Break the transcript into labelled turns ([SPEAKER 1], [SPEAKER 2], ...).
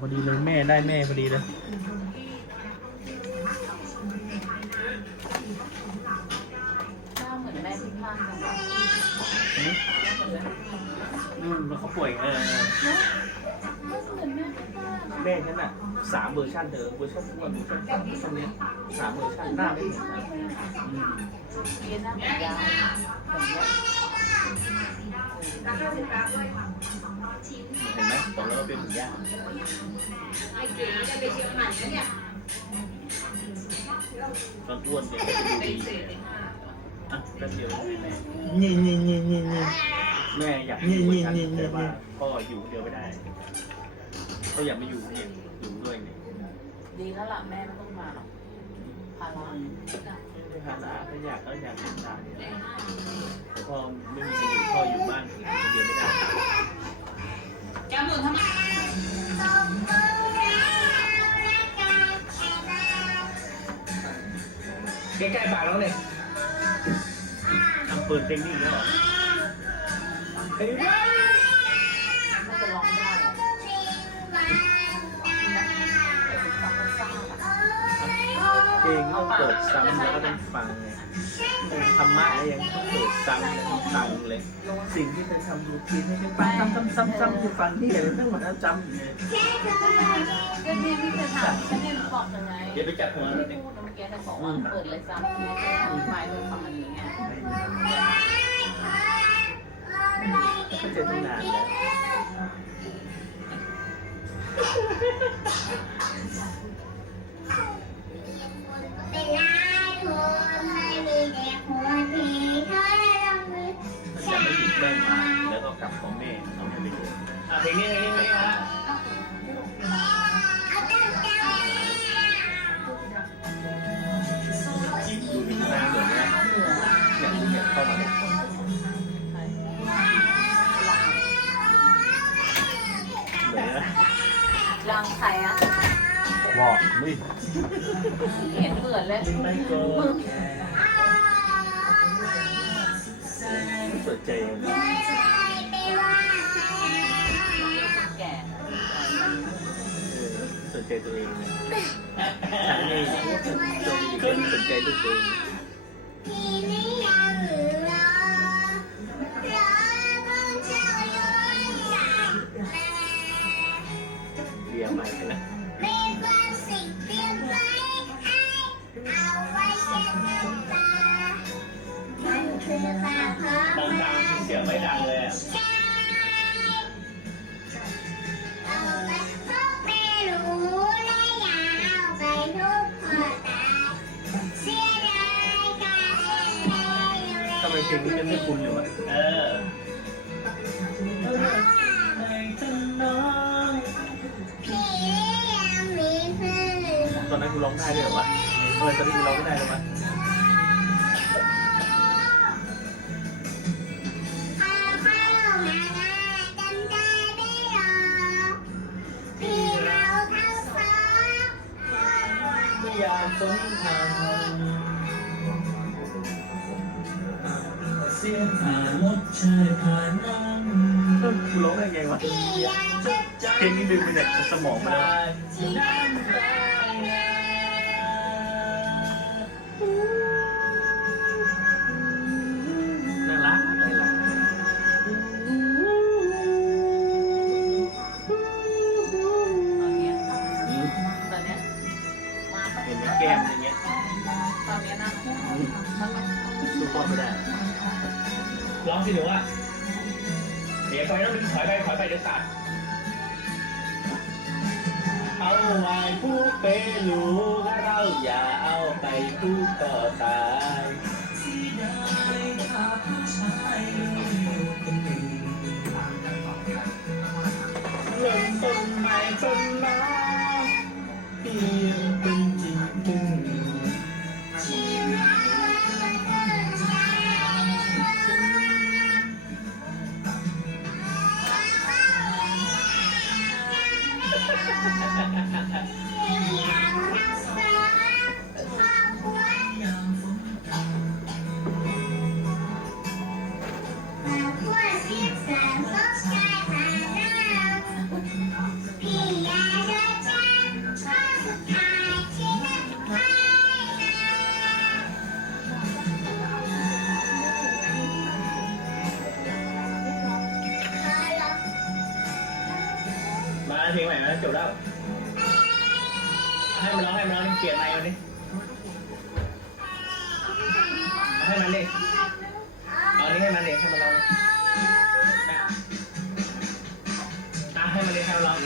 [SPEAKER 1] พอดีเลยแม่ได้แม่พอดีเลย
[SPEAKER 2] หน้าเหมือนแม่ที่ข้างกัน
[SPEAKER 1] เขาป่วยเออ
[SPEAKER 2] แม่ที่ข้าง
[SPEAKER 1] แม่ฉันอะสามเวอร์ชันเดิมเวอร์ชันอ้วนเวอร์ชันเวอร์ชันเล็กสามเวอร์ชันหน้าไม่เหมือนกันอืม
[SPEAKER 2] เรียนหน้าเหมือนยายแบบนี้
[SPEAKER 1] เห็นไหมบอกแล้วว่าเป็นเหมือนย่า
[SPEAKER 3] ไอ้เก๋จะไปเชียงใหม่แล้วเนี่ย
[SPEAKER 1] ตอนอ้วนเนี่ยก็จะดูดีอะแป๊บเดียวแม่
[SPEAKER 4] นี่นี่นี่นี่นี่
[SPEAKER 1] แม่อยาก
[SPEAKER 4] นี่
[SPEAKER 1] อยู่กับฉั
[SPEAKER 4] นี่นี่
[SPEAKER 1] แต่ว่า
[SPEAKER 4] นี่
[SPEAKER 1] พ่ออยู่คนเดียวไม่ได้เขาอยากมาอยู่เนี่ยอยู่ด้วยเนี่ย
[SPEAKER 2] ดีแล้วล่ะแม่ไม่ต้องมาหรอกภาระ
[SPEAKER 1] ไม่พาละถ้าอยากก็อยากเป็นตาเนี่ยแต่พ่อไม่มีใครอยู่พ่ออยู่บ้านคนเดียวไม่ได้
[SPEAKER 3] แกหมุนทำไม
[SPEAKER 4] ใกล้ๆปากแล้วเนี่ย
[SPEAKER 1] ทำเปิดเพลงนี่แล้วเหรอ ลงต้องเปิดซ้ำแล้วก็ต้องฟังไงเพลงธรรมะอะไรยังต้องเปิดซ้ำยังต้องฟังเลย สิ่งที่เธอทำรูทีนให้ฉันฟังซ้ำซ้ำซ้ำซ้ำคือฟังที่อะไรทั้งหมดแล้วจำอยู่เลย
[SPEAKER 2] ก็เนี่ยที่เธอถามก็เนี่ยบอกยังไง
[SPEAKER 1] เดี๋ยวไปจับหัวพี่
[SPEAKER 2] พูดเมื่อกี้เธอบอกว่าเปิดเลยซ้ำเนี่ยหมายถึงคำนี้ไง
[SPEAKER 1] ก็เจอตั้งนานแล้ว แม่มาแล้วก็กลับของแม่เอาไปดูอะเพลงนี้เพลงนี้เพลงนี้ฮะ
[SPEAKER 5] รังใจ
[SPEAKER 1] ดูมีนางเหมือนนะเนี่ยเนี่ยเข้ามาเนี่ยเหมือนนะ
[SPEAKER 2] รังใครอะ
[SPEAKER 1] บอกไม่
[SPEAKER 2] เห็นเหมือนเลย
[SPEAKER 1] ไม่โกง สนใจเลย
[SPEAKER 5] ไปว่า
[SPEAKER 2] แก่
[SPEAKER 1] เออสนใจตัวเองเลยฉันนี่ตัวอีกคนสนใจตัวเอง
[SPEAKER 5] รเล่
[SPEAKER 1] น
[SPEAKER 5] เพ
[SPEAKER 1] ล
[SPEAKER 5] งเร็ว
[SPEAKER 1] ทำไมเพลงนี้จะไม่คุ้นเลยวะเออ
[SPEAKER 5] พี่ยังมีเพื่อน
[SPEAKER 1] ตอนนั้นกูร้องได้ด้วยเหรอวะทำไมตอนนี้กูร้องไม่ได้เลยวะ
[SPEAKER 5] อ
[SPEAKER 1] ยากสนทาง
[SPEAKER 4] เสียงผ่านรถชายผ่านน้ำ
[SPEAKER 1] เออกูร้องได้ไงวะเพลงนี้ดึงมาจากสมองมาแล้ว สู้พ่อไม่ได้
[SPEAKER 4] ร้องสิหนูอะเดี๋ยวถอยแล้วดึงถอยไปถอยไปเดี๋ยวตัด
[SPEAKER 1] เอาไว้ผู้เป็นลูกเราอย่าเอาไปผู้ก่อตาย
[SPEAKER 4] เริ่มต้นใหม่ต้นน้ำเปลี่ยน
[SPEAKER 5] ハハ
[SPEAKER 3] ハハ! เพลงใหม่มาแล้วจบแล้ว ให้มันร้องให้มันร้องเปลี่ยนไมค์มันดิเอาให้มันดิเอานี้ให้มันดิให้มันร้องอะให้มันดิให้มันร้อง